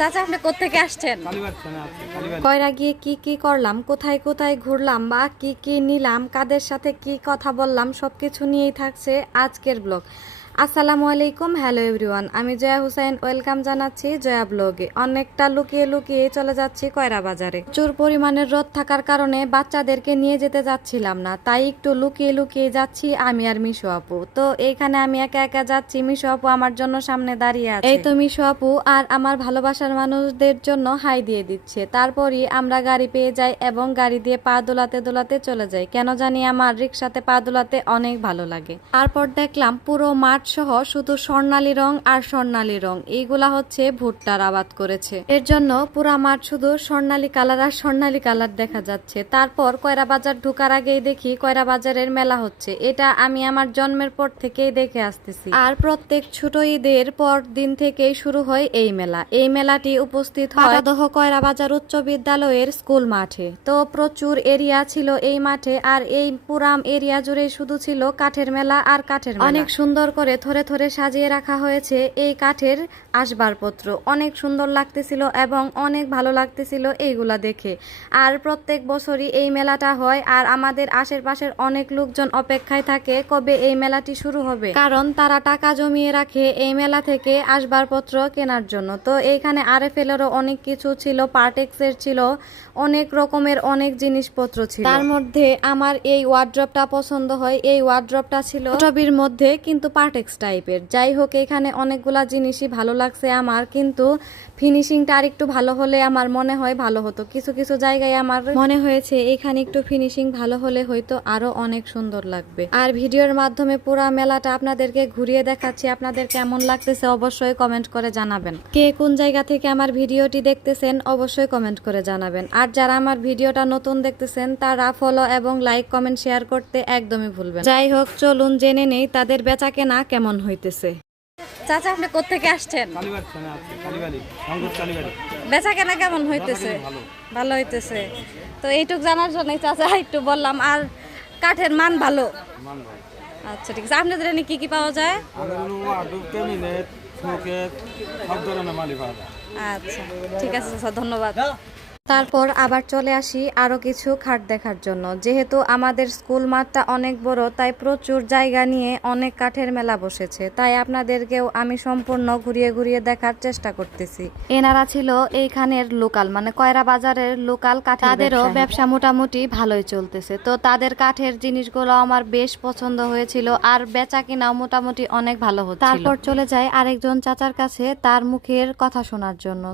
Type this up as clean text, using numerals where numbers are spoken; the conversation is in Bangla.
চাচা আপনি কোত্থেকে আসছেন? কয়রা গিয়ে কি কি করলাম, কোথায় কোথায় ঘুরলাম বা কি কি নিলাম, কাদের সাথে কি কথা বললাম, সবকিছু নিয়েই থাকছে আজকের ব্লগ। আসসালামু আলাইকুম, হ্যালো এভরিওয়ান, আমি জয়া হুসাইন, ওয়েলকাম জানাচ্ছি জয়া ব্লগে। অনেকটা লুকিয়ে লুকিয়ে চলে যাচ্ছি কয়রা বাজারে। প্রচুর পরিমাণের রোদ থাকার কারণে বাচ্চাদেরকে নিয়ে যেতে যাচ্ছিলাম না, তাই একটু লুকিয়ে লুকিয়ে যাচ্ছি আমি আর মিশু আপু। তো এইখানে আমি একা একা যাচ্ছি, মিশু আপু আমার জন্য সামনে দাঁড়িয়ে আছে। এই তো মিশু আপু আর আমার ভালোবাসার মানুষদের জন্য হাই দিয়ে দিচ্ছে। তারপরই আমরা গাড়ি পেয়ে যাই এবং গাড়ি দিয়ে পা দোলাতে দোলাতে চলে যাই। কেন জানি আমার রিক্সাতে পা দোলাতে অনেক ভালো লাগে। তারপর দেখলাম পুরো মাঠ সহ শুধু স্বর্ণালী রং আর স্বর্ণালী রং, এইগুলা হচ্ছে ভুট্টার আবাদ করেছে। এর জন্য পুরা মাঠ শুধু স্বর্ণালী কালার আর স্বর্ণালী কালার দেখা যাচ্ছে। তারপর কয়রা বাজার ঢোকার আগেই দেখি কয়রা বাজারের মেলা হচ্ছে। এটা আমি আমার জন্মের পর থেকেই দেখে আসতেছি, আর প্রত্যেক ছোট ঈদের পর দিন থেকেই শুরু হয় এই মেলা। এই মেলাটি উপস্থিত হয় দহ কয়রা বাজার উচ্চ বিদ্যালয়ের স্কুল মাঠে। তো প্রচুর এরিয়া ছিল এই মাঠে, আর এই পুরাম এরিয়া জুড়ে শুধু ছিল কাঠের মেলা আর কাঠের মেলা। অনেক সুন্দর করে থরে থরে সাজিয়ে রাখা হয়েছে এই কাঠের আসবাবপত্র, অনেক সুন্দর লাগতেছিল এবং অনেক ভালো লাগতেছিল এইগুলা দেখে। আর প্রত্যেক বছরই এই মেলাটা হয়, আর আমাদের আশেপাশের অনেক লোকজন অপেক্ষায় থাকে কবে এই মেলাটি শুরু হবে, কারণ তারা টাকা জমিয়ে রাখে এই মেলা থেকে আসবাবপত্র কেনার জন্য। তো এইখানে আরএফএলেরও অনেক কিছু ছিল, পার্টেক্সের ছিল, অনেক রকমের অনেক জিনিসপত্র ছিল। তার মধ্যে আমার এই ওয়ার্ড্রপটা পছন্দ হয়। এই ওয়ার্ড্রপটা ছিল ছবির মধ্যে কিন্তু পার্টেক্স টাইপের। যাই হোক, এখানে অনেকগুলা জিনিসই ভালো লাগছে আমার, কিন্তু ফিনিশিংটা আর একটু ভালো হলে আমার মনে হয় ভালো হতো। কিছু কিছু জায়গায় আমার মনে হয়েছে এখানে একটু ফিনিশিং ভালো হলে হয়তো আরো অনেক সুন্দর লাগবে। আর ভিডিওর মাধ্যমে পুরো মেলাটা আপনাদেরকে ঘুরিয়ে দেখাচ্ছি। আপনাদের কেমন লাগতেছে অবশ্যই কমেন্ট করে জানাবেন। কে কোন জায়গা থেকে আমার ভিডিওটি দেখতেছেন অবশ্যই কমেন্ট করে জানাবেন। আর যারা আমার ভিডিওটা নতুন দেখতেছেন তারা ফলো এবং লাইক কমেন্ট শেয়ার করতে একদমই ভুলবেন। যাই হোক, চলুন জেনে নেই তাদের বেচা কেনা কেমন হইতেছে। চাচা আপনি কোত্থেকে আসছেন? বেচা কেনা কেমন হইতেছে? ভালো হইতেছে। তো এইটুক জানার জন্য চাচা একটু বললাম। আর কাঠের মান ভালো? আচ্ছা ঠিক আছে। আপনাদের এখানে কি কি পাওয়া যায়? আচ্ছা ঠিক আছে চাচা, ধন্যবাদ। তারপর আবার চলে আসি আরো কিছু খাট দেখার জন্য। যেহেতু আমাদের স্কুল মাঠটা অনেক বড়, তাই প্রচুর জায়গা নিয়ে অনেক কাঠের মেলা বসেছে, তাই আপনাদেরকেও আমি সম্পূর্ণ ঘুরিয়ে ঘুরিয়ে দেখার চেষ্টা করতেছি। এনারা ছিল এইখানের লোকাল, মানে কয়রা বাজারের লোকাল কাঠ, তাদেরও ব্যবসা মোটামুটি ভালোই চলতেছে। তো তাদের কাঠের জিনিসগুলো আমার বেশ পছন্দ হয়েছিল, আর বেচা কিনাও মোটামুটি অনেক ভালো হচ্ছে। তারপর চলে যায় আরেকজন চাচার কাছে তার মুখের কথা শোনার জন্য।